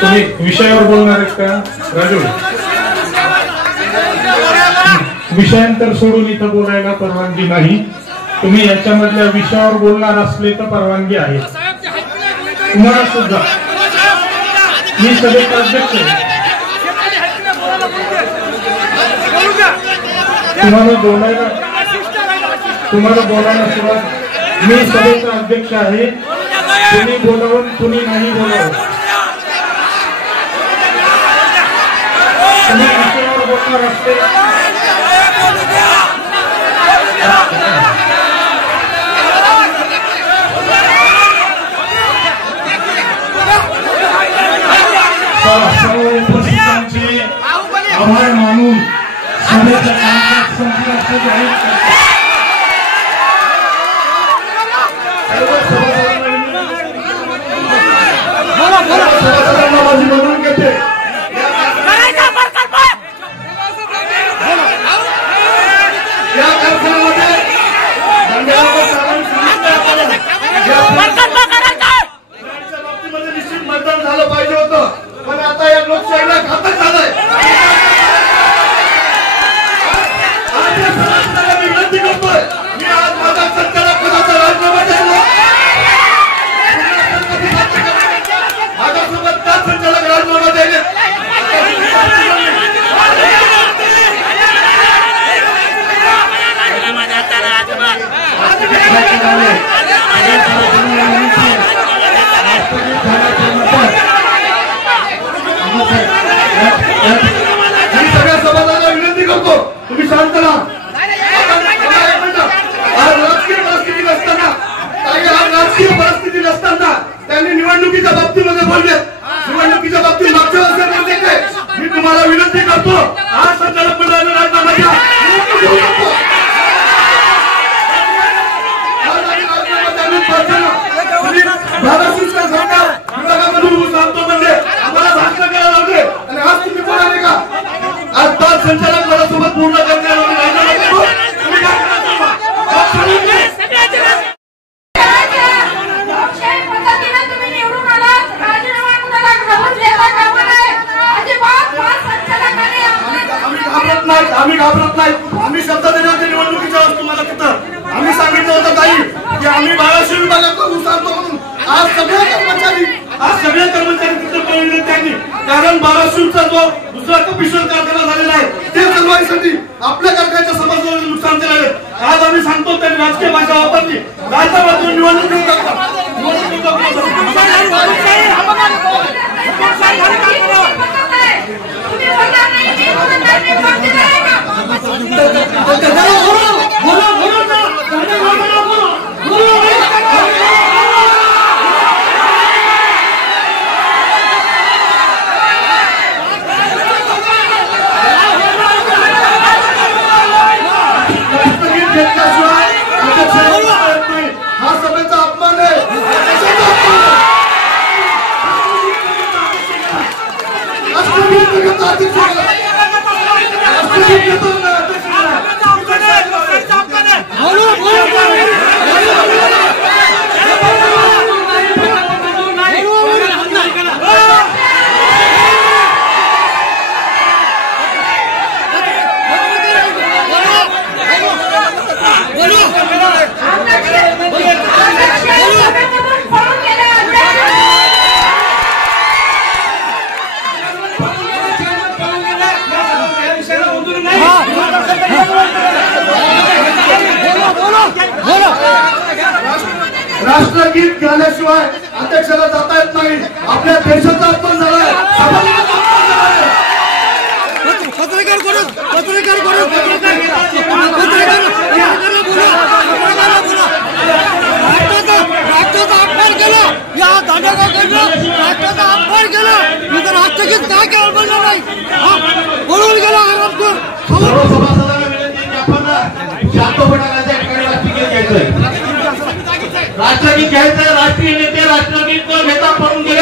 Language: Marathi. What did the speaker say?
तुम्ही विषयावर बोलणार आहेत का राजू? विषयांतर सोडून इथं बोलायला परवानगी नाही. तुम्ही याच्यामधल्या विषयावर बोलणार असले तर परवानगी आहे. तुम्हाला सुद्धा मी सभेचा अध्यक्ष आहे. तुम्हाला बोलायला सुरुवात. मी सभेचा अध्यक्ष आहे. तुम्ही बोलावून तुम्ही नाही बोलावं. तुम्ही विषयावर बोलणार असते सर्व उपस्थितांचे आभार मानून सभेचं कामकाज संपल्याचे जाहीर करतो. सर्व सभासदांना माझी म्हणून घेते. या कारखान्यामध्ये बाबतीमध्ये निश्चित मतदान झालं पाहिजे होतं, पण आता या लोकशाहीला घातक झालंय. मी विनंती करतोय, मी आज माझा संचालक पदाचा राजीनामा द्यायला माझ्यासोबत 5 संचालक राजीनामा द्यायला सगळ्या सभासदांना विनंती करतो, तुम्ही शांत राहा. राजकीय परिस्थिती नसताना त्यांनी निवडणुकीच्या बाबतीमध्ये बोलले. निवडणुकीच्या बाबतीत मागच्या वर्षी बोलले ते. मी तुम्हाला विनंती करतो, आज संचालक मंडळाने राजीनामा द्या. धाराशिवच्या सरकार विभागामधून सांगतो म्हणजे आम्हाला भाषण करायला लावले आणि आज तुम्ही कोणाले का आज 5 संचालक पदासोबत पूर्ण करण्याला राजीनामा देतो. तुम्ही काय आम्ही घाबरत नाही. आम्ही शब्द दिले होते निवडणुकीच्या वेळेस तुम्हाला तिथं आम्ही सांगितलं होतं ताई की आम्ही बाराशे विभागाकडून सांगतो म्हणून. आज सगळे कर्मचारी तिथं पळवले त्यांनी, कारण बाराशेचा जो दुसरा कपिश्वर कारखाना झालेला आहे ते चालवायसाठी आपल्या कारखान्याच्या समाजाला नुकसान केलं आहे. आज आम्ही सांगतो त्यांनी राजकीय भाषा वापरली. राज्यामध्ये निवडणूक येऊ शकतात. हा सभेचा अपमान आहे. राष्ट्रगीत गाण्याशिवाय अध्यक्षाला जाता येत नाही. आपल्या देशाचा अपमान झालाय. राष्ट्राचा अपमान केला, या दांड्याकडनं राष्ट्राचा अपमान केला. मी तर राष्ट्रगीत काय केलं बोललो नाही. बोलून गेला आरामखोर. सर्व सभासदांना विनंती की आपण शांतपणाने त्या ठिकाणी राष्ट्रगीत घ्यायचंय. राष्ट्रगीत घ्यायचं. राष्ट्रीय नेते राष्ट्रगीत न घेता पळून गेले.